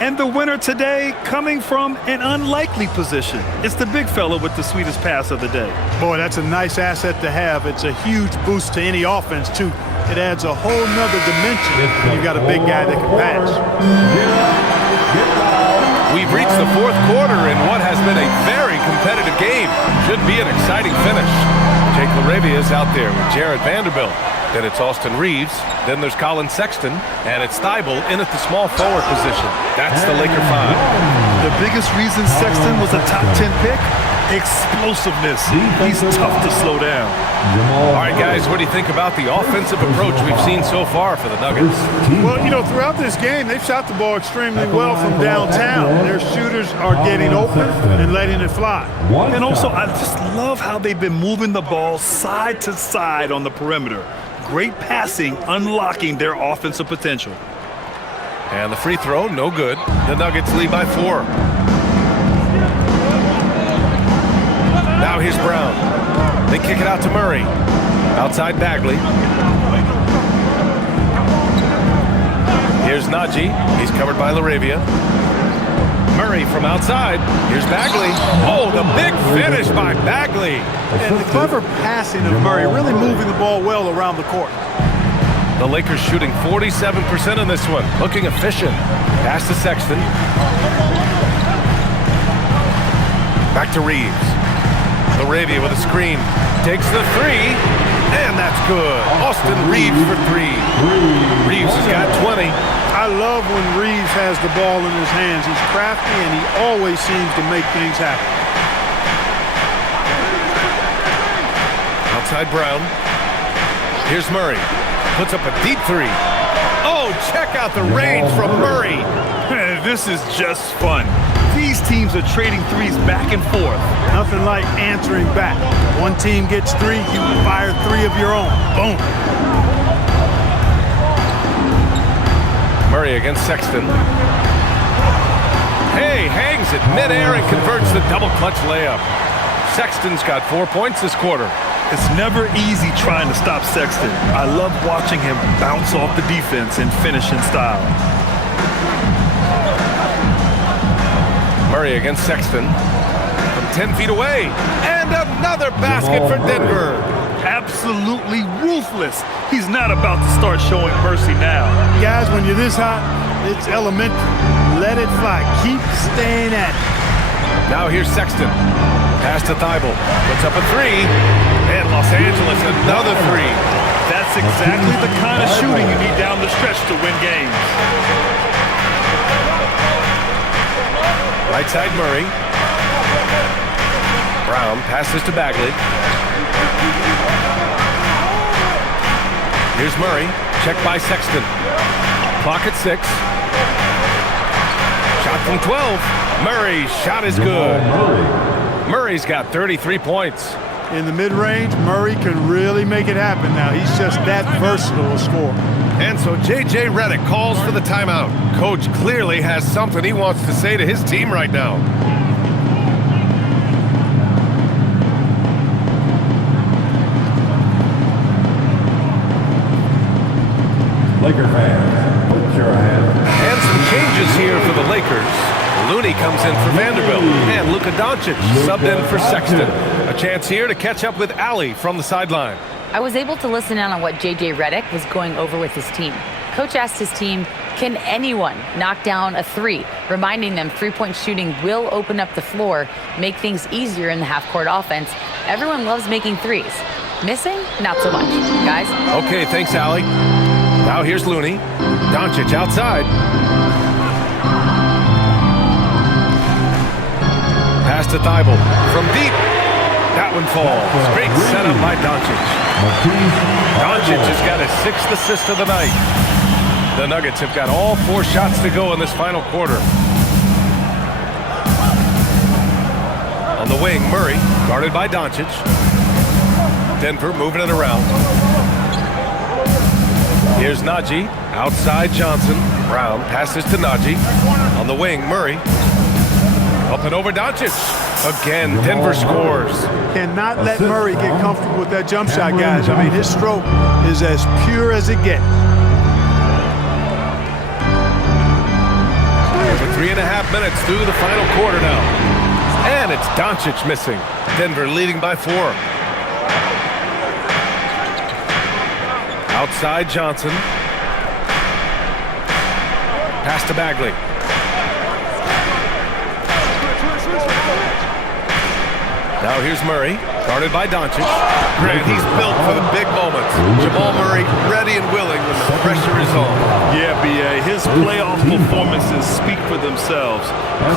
And the winner today coming from an unlikely position. It's the big fella with the sweetest pass of the day. Boy, that's a nice asset to have. It's a huge boost to any offense, too. It adds a whole nother dimension when you've got a big guy that can pass. We've reached the fourth quarter in what has been a very competitive game. Should be an exciting finish. Jake LaRavia is out there with Jared Vanderbilt. Then it's Austin Reeves. Then there's Colin Sexton. And it's Thibault in at the small forward position. That's the Laker 5. The biggest reason Sexton was a top 10 pick? Explosiveness. He's tough to slow down. All right, guys, what do you think about the offensive approach we've seen so far for the Nuggets? Well, you know, throughout this game, they've shot the ball extremely well from downtown. Their shooters are getting open and letting it fly. And also, I just love how they've been moving the ball side to side on the perimeter. Great passing, unlocking their offensive potential. And the free throw, no good. The Nuggets lead by 4. Now here's Brown. They kick it out to Murray. Outside Bagley. Here's Najee. He's covered by LaRavia. Murray from outside. Here's Bagley. Oh, the big finish by Bagley. And the clever passing of Murray, really moving the ball well around the court. The Lakers shooting 47% in this one. Looking efficient. Pass to Sexton. Back to Reeves. LaRavia with a screen. Takes the 3. And that's good. Austin Reeves for 3. Reeves has got 20. I love when Reeves has the ball in his hands. He's crafty, and he always seems to make things happen. Outside Brown. Here's Murray. Puts up a deep 3. Oh, check out the range from Murray. This is just fun. These teams are trading threes back and forth. Nothing like answering back. One team gets 3, you fire 3 of your own. Boom. Murray against Sexton. Hey, hangs it midair and converts the double clutch layup. Sexton's got 4 points this quarter. It's never easy trying to stop Sexton. I love watching him bounce off the defense and finish in style. Murray against Sexton from 10 feet away. And another basket for Denver. Absolutely ruthless. He's not about to start showing mercy now. Guys, when you're this hot, it's elementary. Let it fly. Keep staying at it. Now here's Sexton. Pass to Thibault. Puts up a 3. And Los Angeles another 3. That's exactly the kind of shooting you need down the stretch to win games. Right side Murray. Brown passes to Bagley. Here's Murray. Checked by Sexton. Clock at 6. Shot from 12. Murray's shot is good. Murray's got 33 points. In the mid-range, Murray can really make it happen now. He's just that versatile a scorer. And so J.J. Redick calls for the timeout. Coach clearly has something he wants to say to his team right now. Laker fans, put your hands. And some changes here for the Lakers. Looney comes in for Vanderbilt. And Luka Doncic subbed in for Sexton. A chance here to catch up with Allie from the sideline. I was able to listen in on what J.J. Redick was going over with his team. Coach asked his team, can anyone knock down a 3? Reminding them three-point shooting will open up the floor, make things easier in the half-court offense. Everyone loves making 3s. Missing? Not so much. Guys? Okay, thanks, Allie. Now here's Looney. Doncic outside. Pass to Thibault. From deep. That one falls. Great setup by Doncic. Doncic has got his 6th assist of the night. The Nuggets have got all 4 shots to go in this final quarter. Murray, guarded by Doncic. Denver moving it around. Here's Najee, outside Johnson. Brown passes to Najee. On the wing, Murray. Up and over Doncic. Again, Denver scores. Cannot let Murray get comfortable with that jump shot, guys. I mean, his stroke is as pure as it gets. Over 3.5 minutes through the final quarter now. And it's Doncic missing. Denver leading by 4. Outside Johnson. Pass to Bagley. Now here's Murray, guarded by Doncic. Grant, he's built for the big moments. Jamal Murray ready and willing when the pressure is on. Yeah, B.A. His playoff performances speak for themselves.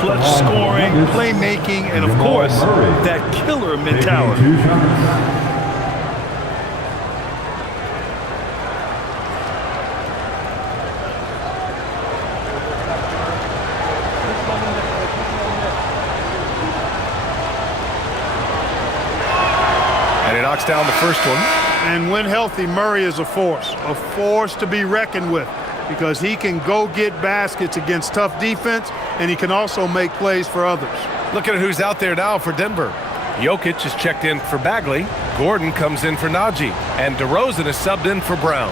Clutch scoring, playmaking, and of course, that killer mentality. Knocks down the first one. And when healthy, Murray is a force to be reckoned with, because he can go get baskets against tough defense, and he can also make plays for others. Look at who's out there now for Denver. Jokic is checked in for Bagley. Gordon comes in for Najee. And DeRozan is subbed in for Brown.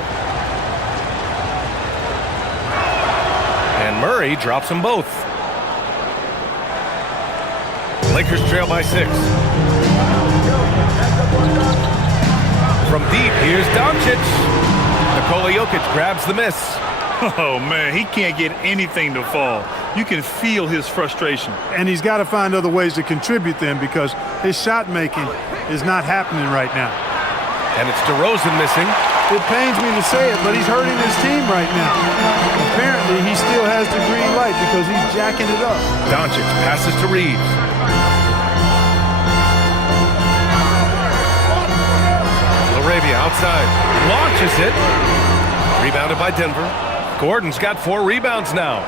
And Murray drops them both. Lakers trail by 6. From deep, here's Doncic. Nikola Jokic grabs the miss. Oh, man, he can't get anything to fall. You can feel his frustration. And he's got to find other ways to contribute then, because his shot making is not happening right now. And it's DeRozan missing. It pains me to say it, but he's hurting his team right now. Apparently, he still has the green light because he's jacking it up. Doncic passes to Reeves. Arabia outside, launches it. Rebounded by Denver. Gordon's got 4 rebounds now.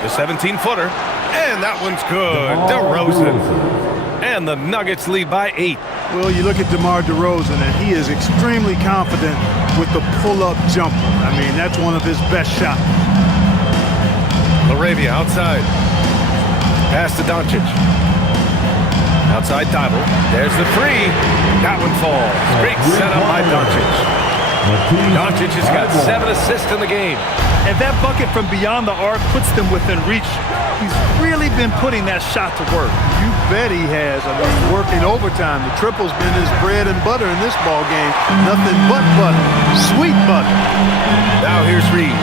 The 17-footer, and that one's good. DeRozan. And the Nuggets lead by 8. Well, you look at DeMar DeRozan, and he is extremely confident with the pull-up jumper. I mean, that's one of his best shots. Arabia outside. Pass to Doncic. Outside Thibault. There's the 3. That one falls. Great setup by Doncic. Doncic has got 7 assists in the game. And that bucket from beyond the arc puts them within reach. He's really been putting that shot to work. You bet he has. I mean, working overtime. The triple's been his bread and butter in this ball game. Nothing but butter. Sweet butter. Now here's Reeves.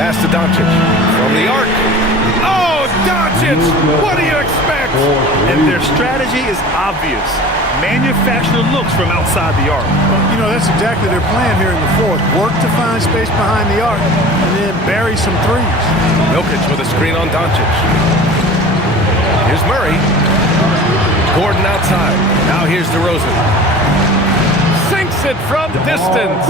Pass to Doncic. From the arc. Oh, Doncic! What do you expect? And their strategy is obvious. Manufacture looks from outside the arc. Well, you know, that's exactly their plan here in the fourth. Work to find space behind the arc and then bury some threes. Jokic with a screen on Doncic. Here's Murray. Gordon outside. Now here's DeRozan. Sinks it from distance.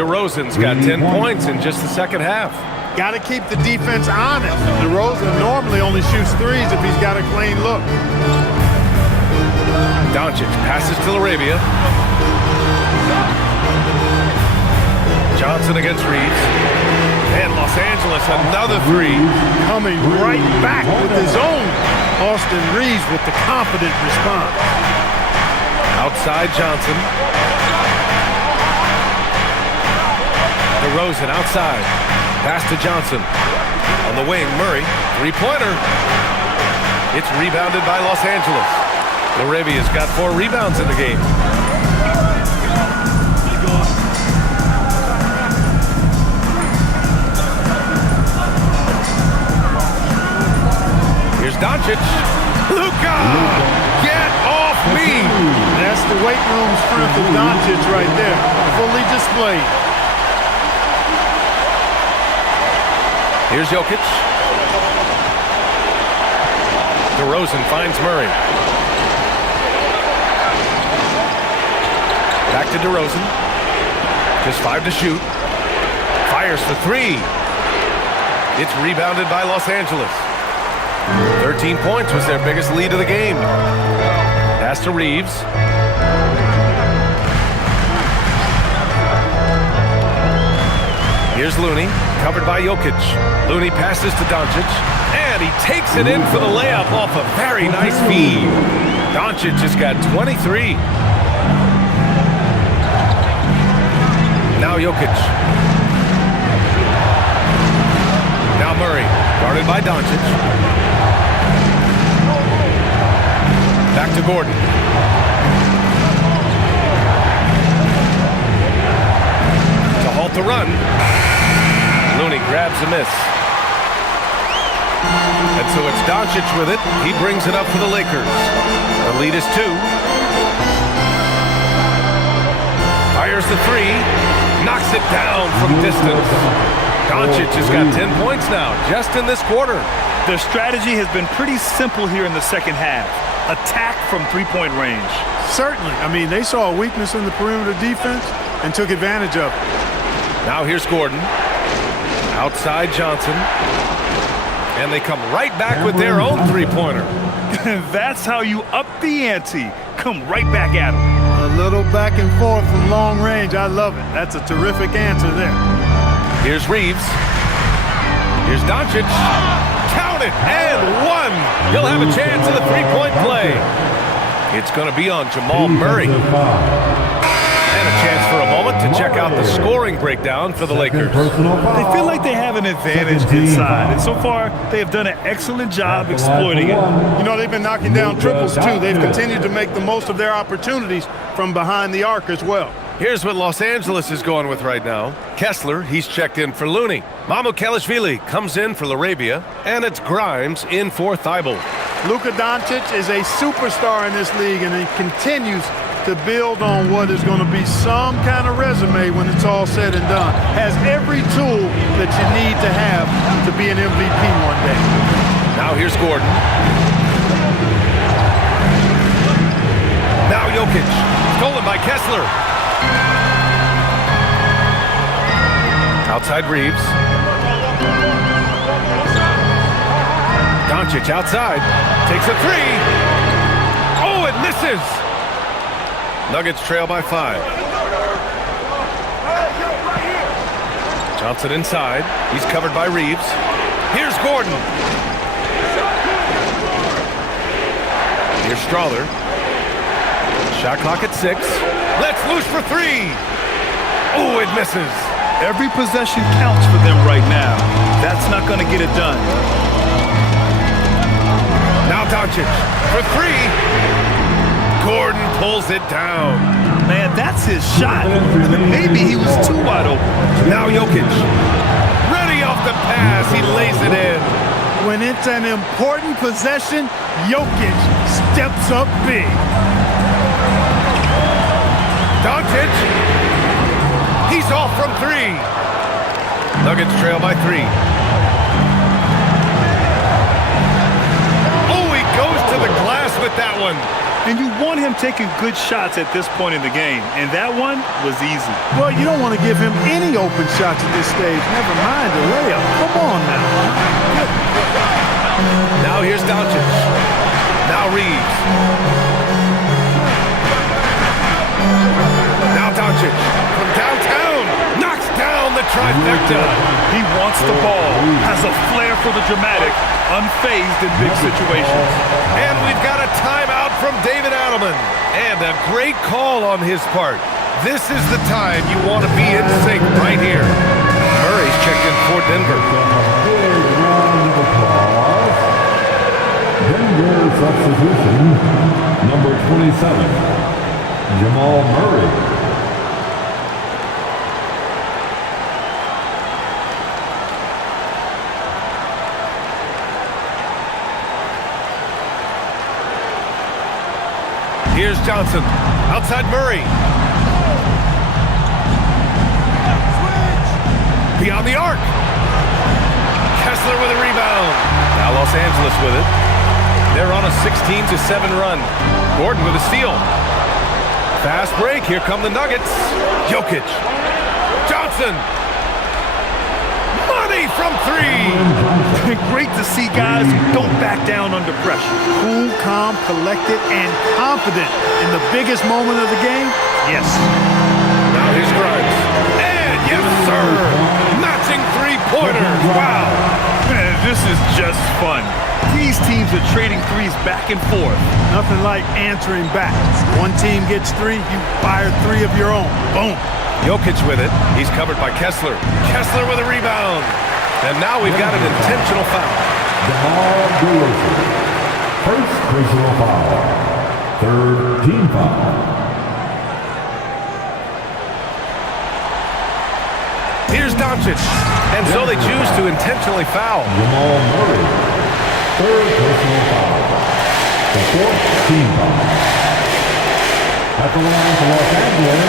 DeRozan's got 10 points in just the second half. Got to keep the defense honest. DeRozan normally only shoots threes if he's got a clean look. Doncic passes to Arabia. Johnson against Reeves. And Los Angeles, another 3. Coming right back with his own. Austin Reeves with the confident response. Outside Johnson. DeRozan outside. Pass to Johnson. On the wing, Murray. 3-pointer. It's rebounded by Los Angeles. Arabia's got 4 rebounds in the game. Here's Doncic. Luka! Get off me! That's the weight room strength of Doncic right there. Fully displayed. Here's Jokic. DeRozan finds Murray. Back to DeRozan. Just 5 to shoot. Fires for 3. It's rebounded by Los Angeles. 13 points was their biggest lead of the game. Pass to Reeves. Here's Looney, covered by Jokic. Looney passes to Doncic, and he takes it in for the layup off a very nice feed. Doncic has got 23. Now Jokic. Now Murray, guarded by Doncic. Back to Gordon. To halt the run. Looney grabs a miss. And so it's Doncic with it. He brings it up for the Lakers. The lead is 2. Fires the 3. Knocks it down from distance. Doncic has got 10 points now, just in this quarter. Their strategy has been pretty simple here in the second half. Attack from three-point range. Certainly. I mean, they saw a weakness in the perimeter defense and took advantage of it. Now here's Gordon. Outside Johnson. And they come right back with their own three-pointer. That's how you up the ante. Come right back at them. A little back and forth from long range. I love it. That's a terrific answer there. Here's Reeves. Here's Doncic. Count it, and 1. He'll have a chance at a three-point play. It's going to be on Jamal Murray. And a chance for a moment to check out the scoring breakdown for the Lakers. They feel like they have an advantage inside, and so far they have done an excellent job exploiting it. You know, they've been knocking down triples too. They've continued to make the most of their opportunities from behind the arc as well. Here's what Los Angeles is going with right now. Kessler, he's checked in for Looney. Mamukelashvili comes in for Larabia, and it's Grimes in for Thibault. Luka Doncic is a superstar in this league, and he continues to build on what is going to be some kind of resume when it's all said and done. Has every tool that you need to have to be an MVP one day. Now here's Gordon. Now Jokic, stolen by Kessler. Outside Reeves. Doncic outside, takes a 3. Oh, it misses. Nuggets trail by 5. Johnson inside. He's covered by Reeves. Here's Gordon. Here's Strawther. Shot clock at 6. Let's loose for 3. Oh, it misses. Every possession counts for them right now. That's not going to get it done. Now Doncic for 3. Gordon pulls it down. Man, that's his shot. Maybe he was too wide open. Now Jokic. Ready off the pass. He lays it in. When it's an important possession, Jokic steps up big. Doncic. He's off from 3. Nuggets trail by 3. Oh, he goes to the glass with that one. And you want him taking good shots at this point in the game, and that one was easy. Well, you don't want to give him any open shots at this stage. Never mind the layup. Come on now. Now here's Doncic. Now Reeves. Now Doncic from downtown knocks down the trifecta. He wants the ball, has a flair for the dramatic, unfazed in big situations. And we've got a timeout from David Adelman. And a great call on his part. This is the time you want to be in sync right here. Murray's checked in for Denver. Big round of applause. Denver substitution, number 27, Jamal Murray. Here's Johnson. Outside Murray. Beyond the arc. Kessler with a rebound. Now Los Angeles with it. They're on a 16-7 run. Gordon with a steal. Fast break. Here come the Nuggets. Jokic. Johnson. Money from 3. great to see guys who don't back down under pressure. Cool, calm, collected, and confident in the biggest moment of the game. Yes. Now here's Grimes. And yes, sir! Matching three-pointers. Wow! Man, this is just fun. These teams are trading threes back and forth. Nothing like answering back. One team gets three, you fire three of your own. Boom. Jokic with it. He's covered by Kessler. Kessler with a rebound. And now we've got an intentional foul. DeMar DeRozan. First personal foul. Third team foul. Here's Doncic. And so they choose to intentionally foul. Jamal Murray. Third personal foul. The fourth team foul. At the line for Los Angeles,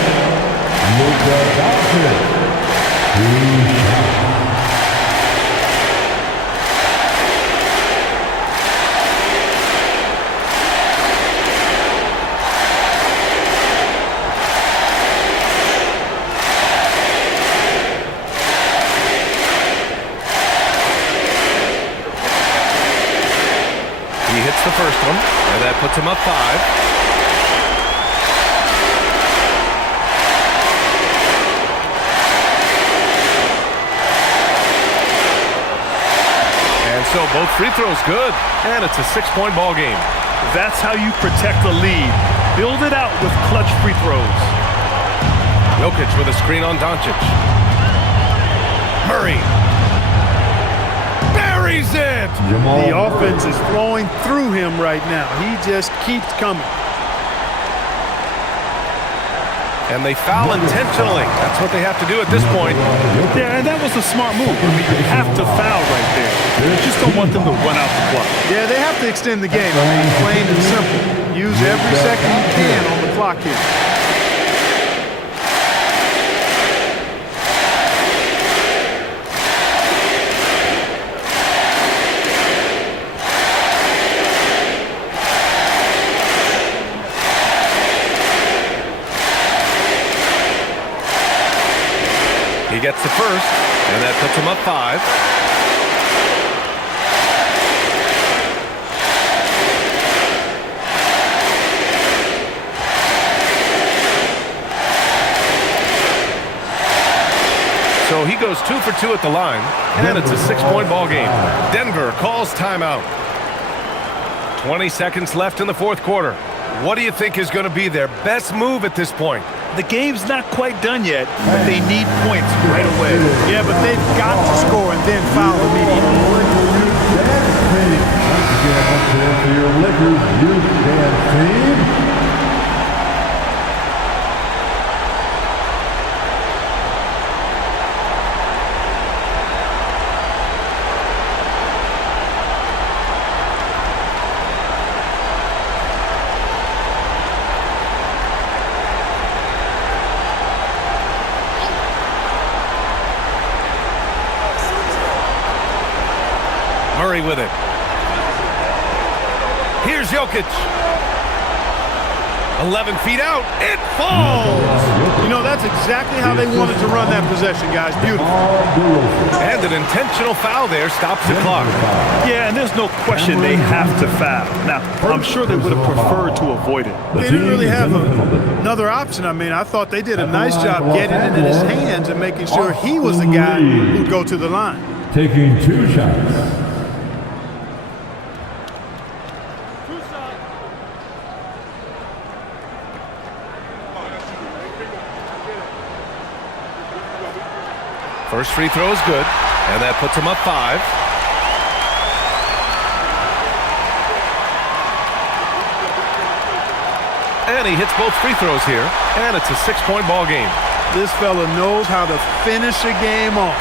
Luka Doncic. 2 shots. He hits the first one, and that puts him up 5. So both free throws good, and it's a 6-point ball game. That's how you protect the lead. Build it out with clutch free throws. Jokic with a screen on Doncic. Murray buries it. The offense is flowing through him right now. He just keeps coming. And they foul intentionally. That's what they have to do at this point. Yeah, and that was a smart move. I mean, you have to foul right there. You just don't want them to run out the clock. Yeah, they have to extend the game. I mean, plain and simple. Use every second you can on the clock here. He gets the first, and that puts him up 5. So he goes 2 for 2 at the line, and it's a 6-point ball game. Denver calls timeout. 20 seconds left in the fourth quarter. What do you think is going to be their best move at this point? The game's not quite done yet, but they need points right away. Yeah, but they've got to score and then foul immediately. Once again, up there for your Lakers youth dance team. Murray with it. Here's Jokic. 11 feet out. It falls. You know, that's exactly how they wanted to run that possession, guys. Beautiful. And an intentional foul there stops the clock. Yeah, and there's no question they have to foul. Now, I'm sure they would have preferred to avoid it. They didn't really have another option. I mean, I thought they did a nice job getting it in his hands and making sure he was the guy who'd go to the line. Taking 2 shots. First free throw is good, and that puts him up 5. And he hits both free throws here, and it's a 6-point ball game. This fella knows how to finish a game off.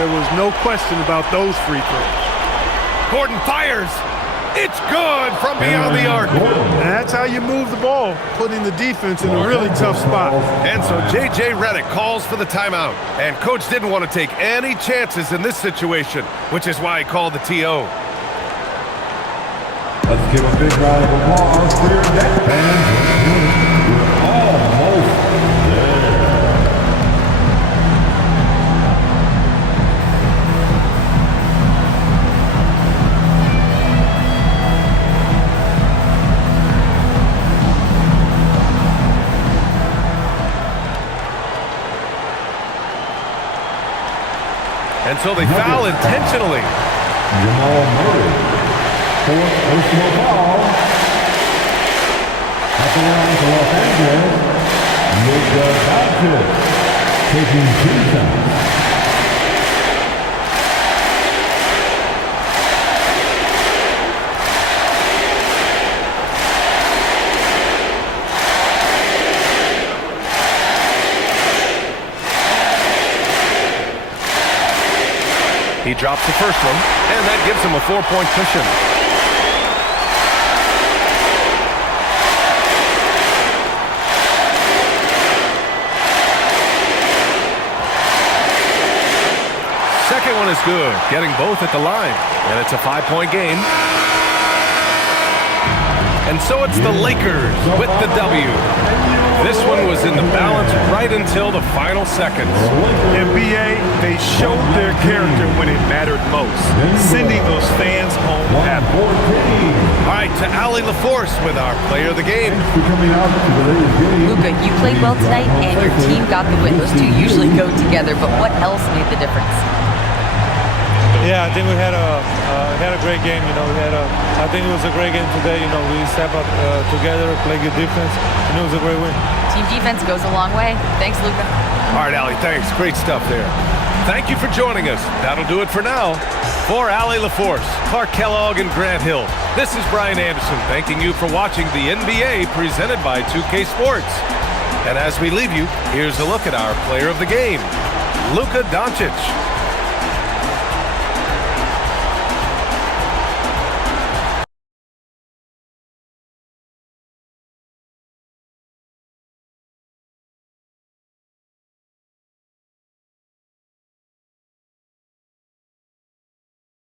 There was no question about those free throws. Gordon fires. It's good from beyond the arc. And that's how you move the ball, putting the defense in a really tough spot. And so J.J. Redick calls for the timeout. And Coach didn't want to take any chances in this situation, which is why he called the T.O. Let's give a big round of applause for your net fans. We're almost there. And so they foul intentionally. Jamal Murray. Fourth personal foul. At the line to Los Angeles, Luka Doncic taking 2 shots. He drops the first one, and that gives him a 4-point cushion. Second one is good, getting both at the line, and it's a 5-point game. And so it's the Lakers with the W. This one was in the balance right until the final seconds. NBA, they showed their character when it mattered most, sending those fans home happy. All right, to Allie LaForce with our player of the game. Luka, you played well tonight, and your team got the win. Those two usually go together, but what else made the difference? Yeah, I think we had a great game. I think it was a great game today. We stepped up together, played good defense, and it was a great win. Team defense goes a long way. Thanks, Luka. All right, Allie, thanks. Great stuff there. Thank you for joining us. That'll do it for now. For Allie LaForce, Clark Kellogg, and Grant Hill, this is Brian Anderson thanking you for watching the NBA presented by 2K Sports. And as we leave you, here's a look at our player of the game, Luka Doncic.